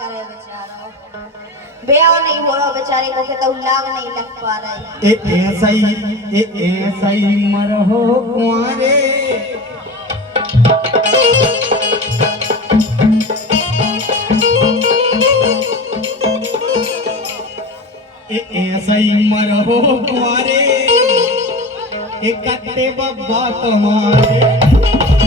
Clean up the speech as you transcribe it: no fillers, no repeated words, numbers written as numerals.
करे बेचारो बेओ नहीं हो रहा बेचारे को के तो लाग नहीं लग पा रही ऐसा ही मरहो कुंवारे ऐसा ही मरहो कुंवारे एक कत्ते बब्बा तुम्हारे